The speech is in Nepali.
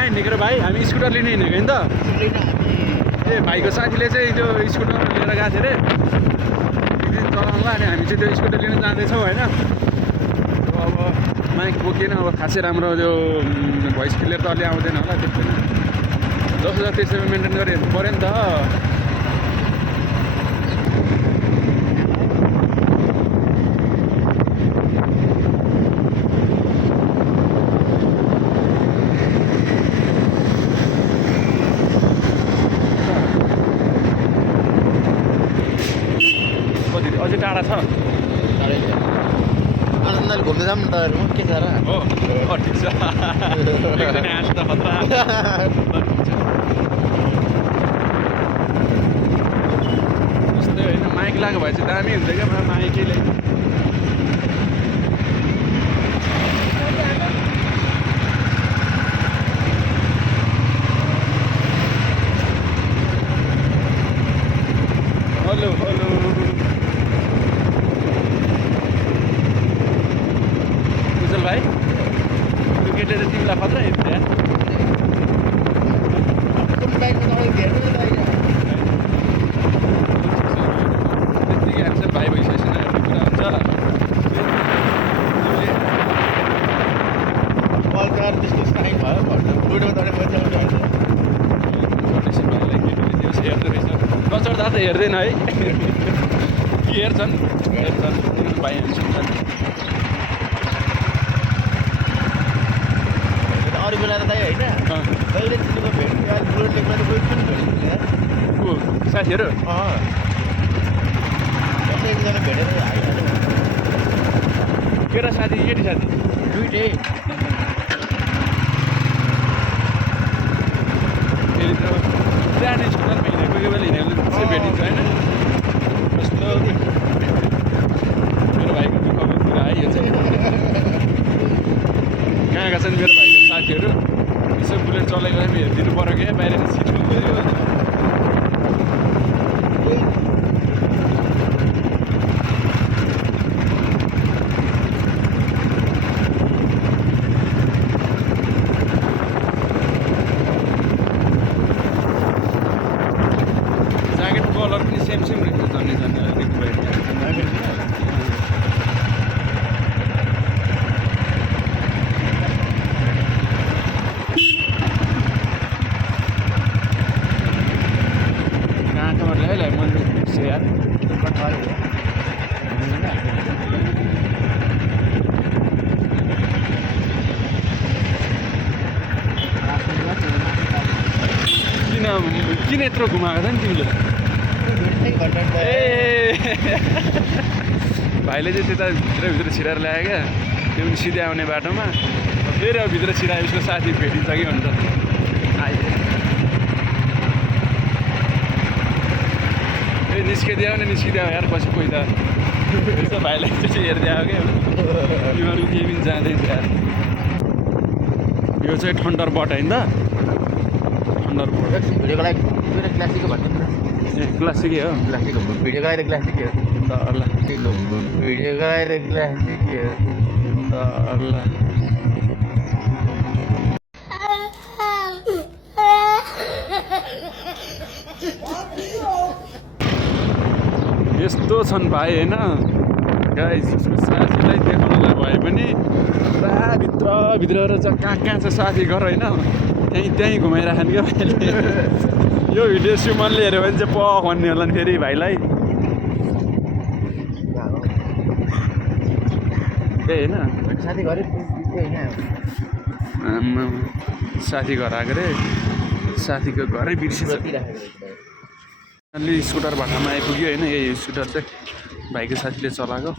कहाँ हिँडेको भाइ? हामी स्कुटर लिन हिँडेको नि त। ए भाइको साथीले चाहिँ त्यो स्कुटर लिएर गएको थियो अरे एकदिन चलाउनुलाई, अनि हामी चाहिँ त्यो स्कुटर लिन जाँदैछौँ होइन। अब माइक बोकिएन, अब खासै राम्रो त्यो भोइस क्लियर त अलि आउँदैन होला, त्यस्तो जस्तो जति त्यसरी मेन्टेन गरेर हेर्नु पऱ्यो नि त। अझै टाढा छ? आनन्दले घुम्दै जाऊँ न त के छ र? हो ठिक छ। एकजना आँसु त खतरा। त्यस्तै होइन, माइक लगाएको भए चाहिँ दामी हुन्छ क्या माइकैले। हेलो हेलो उज्जवल भाइ, त्यो केटीले तिमीलाई खतरा हेर्छ यार। त्यत्तिकै आन्सर भाइ भइसकेपछि एउटा कुरा हुन्छ। नचढ्दा त हेर्दैन है, कि हेर्छन् भाइ हामी सुन्छन्। अरू बेला त दाइ होइन कहिले चिनेको भेट्नु बुलेट लेख्दा त कोही पनि भेट्दैन। साथीहरू एकजना भेटेर आइहाल्यो। केटा साथी केटी साथी? दुइटै। फेरि त पुरानो स्कुटरमा हिँडेको कोही बेला हिँडेको त्यसै भेटिन्छ होइन। कस्तो मेरो भाइको दुःखको कुरा है यो चाहिँ। कहाँ गएको छन् मेरो भाइको साथीहरू? यसो बुलेट चलाएको पनि हेरिदिनु पऱ्यो क्या, बाहिर सिटमा कुद्यो भने। ज्याकेटको कलर पनि सेम सेम रहेछ, झन्डै झन्डै अलिक भयो। यार किन यत्रो घुमाएको छ नि तिमीले? ए भाइले चाहिँ त्यता भित्र छिराएर ल्यायो क्या, त्यो पनि सिधै आउने बाटोमा। फेरि अब भित्र छिरायो, उसको साथी भेटिन्छ कि भन्छ। ए निस्किदियो भने निस्किदियो यार, पछि कोही त यसो भाइलाई चाहिँ हेर्दै आयो क्या। तिमीहरू केही पनि जाँदैछ यार। यो चाहिँ थन्डरबर्ड होइन त? थन्डरबर्ड भिडियोको लागि क्लासिक भन्नु न। ए क्लासिकै हो? क्लासिक भिडियोको लागि क्लासिक हो ल भिडियोको लागि क्लासिक हो ल। यस्तो छन् भाइ होइन गाइस। साथीलाई देखाउनलाई भए पनि पुरा भित्र कहाँ कहाँ छ साथी घर होइन, त्यहीँ घुमाइराख्नु क्या भाइले। यो भिडियो सुमनले हेऱ्यो भने चाहिँ भन्ने होला नि फेरि भाइलाई। त्यही होइन साथी घर साथी घर आएको रे, साथीको घरै बिर्सिन्छ। अलि स्कुटर भाडामा आइपुग्यो होइन, यही स्कुटर चाहिँ भाइको साथीले चलाएको।